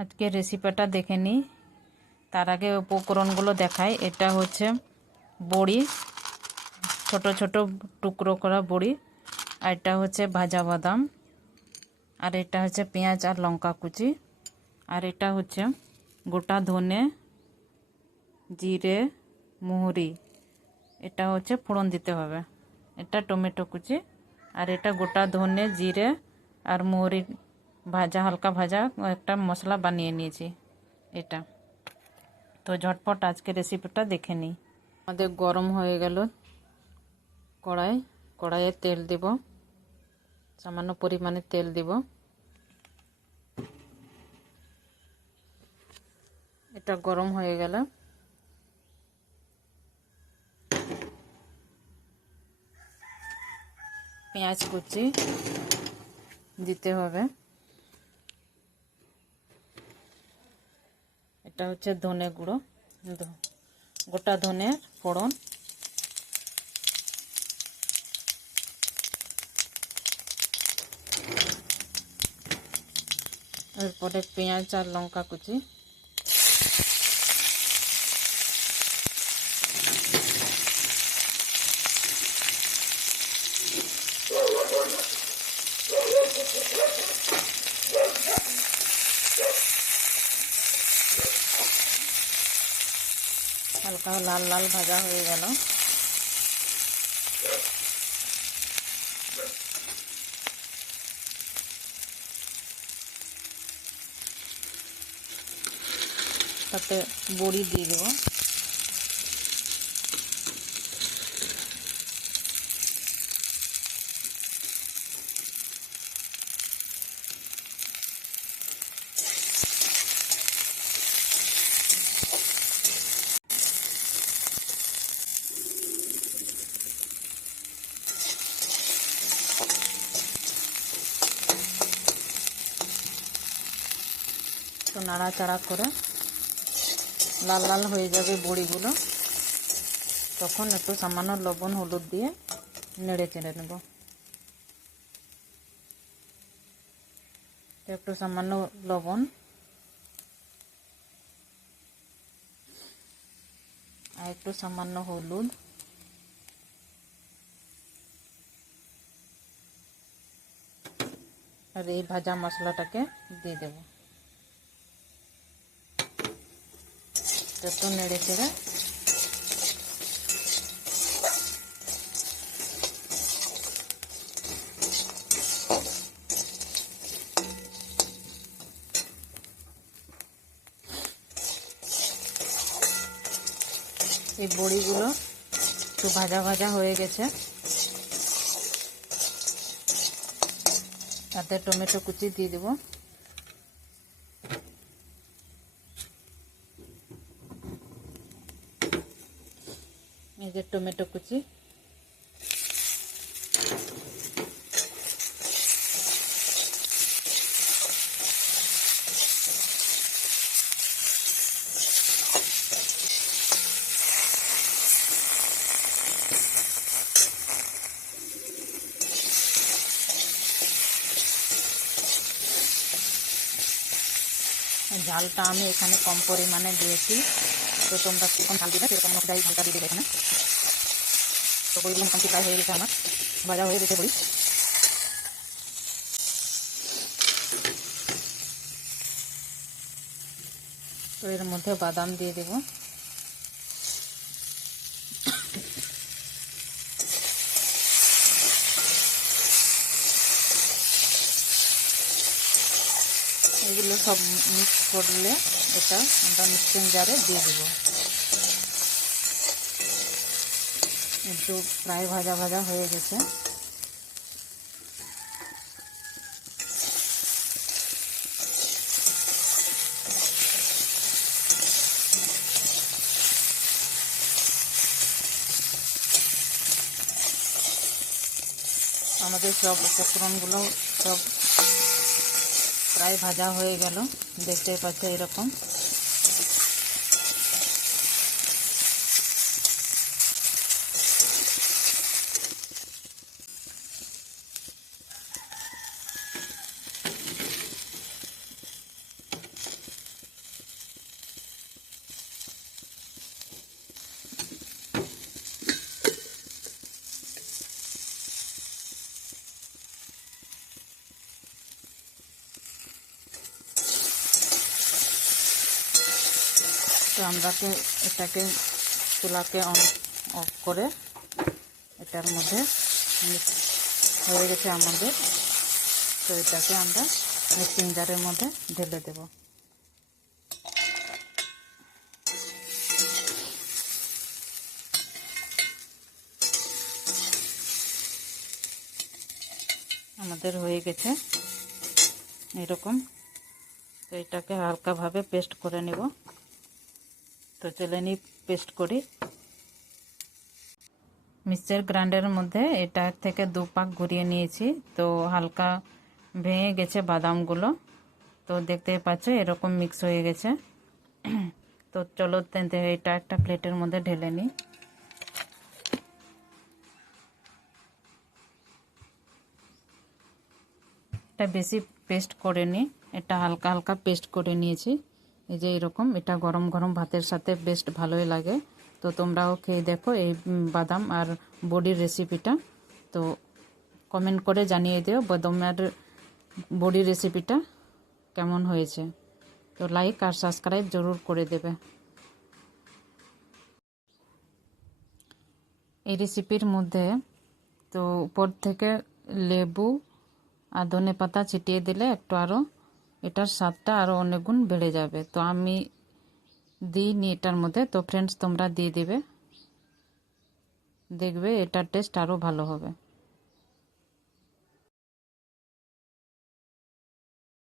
আজকে রেসিপিটা দেখে নিই। তার আগে উপকরণগুলো দেখাই। এটা হচ্ছে বড়ি, ছোট ছোট টুকরো করা বড়ি, আর এটা হচ্ছে ভাজা বাদাম, আর এটা হচ্ছে পেঁয়াজ আর লঙ্কা কুচি, আর এটা হচ্ছে গোটা ধনে, জিরে, মুহুরি, এটা হচ্ছে ফোড়ন দিতে হবে। এটা টমেটো কুচি, আর এটা গোটা ধনে, জিরে আর মুহুরি ভাজা, হালকা ভাজা একটা মশলা বানিয়ে নিয়েছি এটা। তো ঝটপট আজকে রেসিপিটা দেখে নিই। আমাদের গরম হয়ে গেল কড়াইয়ে তেল দেব, সামান্য পরিমাণে তেল দেব। এটা গরম হয়ে গেলে পেঁয়াজ কুচি দিতে হবে। এটা হচ্ছে ধনে গুঁড়ো, গোটা ধনের ফোড়ন, এরপরে পেঁয়াজ আর লঙ্কা কুচি, হালকা লাল লাল ভাজা হয়ে গেল। তাতে বড়ি দিয়ে দেবো। তো নাড়াচাড়া করে লাল লাল হয়ে যাবে বড়িগুলো, তখন একটু সামান্য লবণ হলুদ দিয়ে নেড়ে চেড়ে নেব। একটু সামান্য লবণ আর একটু সামান্য হলুদ, আর এই ভাজা মশলাটাকে দিয়ে দেব। একটু নেড়ে চেড়ে এই বড়িগুলো একটু ভাজা ভাজা হয়ে গেছে। তাতে টমেটো কুচি দিয়ে দেব। এই যে টমেটো কুচি, ঝালটা আমি এখানে কম পরিমাণে দিয়েছি, তো তোমরা কীরকম ঝাল দিবে সেরকম অনুযায়ী ঝালটা দিয়ে দেবে এখানে। তো বড়িগুলো মোটামুটি প্রায় হয়ে গেছে, আমার ভাজা হয়ে গেছে বড়ি। তো এর মধ্যে বাদাম দিয়ে দেব। এগুলো সব মিক্স করলে এটা আমরা মিক্সিং জারে দিয়ে দেব। একটু প্রায় ভাজা ভাজা হয়ে গেছে। আমাদের সব উপকরণগুলো সব প্রায় ভাজা হয়ে গেল, দেখতেই পাচ্ছ এরকম। তো আমরাকে এটাকে চুলাকে অফ করে এটার মধ্যে হয়ে গেছে আমাদের। তো এটাকে আমরা মিক্সিং জারের মধ্যে ঢেলে দেব। আমাদের হয়ে গেছে এরকম। তো এটাকে হালকাভাবে পেস্ট করে নেব। তো চলে নিই পেস্ট করি। মিক্সচার গ্রাইন্ডারের মধ্যে এটা থেকে 2 পাক ঘুরিয়ে নিয়েছি। তো হালকা ভেঙে গেছে বাদামগুলো। তো দেখতে পাচ্ছ এরকম মিক্স হয়ে গেছে। তো চলো এটা একটা প্লেটের মধ্যে ঢেলে নিই। এটা বেশি পেস্ট করে নিই, এটা হালকা হালকা পেস্ট করে নিয়েছি। এই যে এরকম, এটা গরম গরম ভাতের সাথে বেস্ট ভালোই লাগে। তো তোমরাও খেয়ে দেখো এই বাদাম আর বড়ির রেসিপিটা। তো কমেন্ট করে জানিয়ে দিও বাদামের বড়ির রেসিপিটা কেমন হয়েছে। তো লাইক আর সাবস্ক্রাইব জরুর করে দেবে। এই রেসিপির মধ্যে তো উপর থেকে লেবু আর ধনে পাতা ছিটিয়ে দিলে একটু আরও এটার স্বাদটা আরও অনেক গুণ বেড়ে যাবে। তো আমি দিইনি এটার মধ্যে। তো ফ্রেন্ডস তোমরা দিয়ে দেবে, দেখবে এটার টেস্ট আরও ভালো হবে।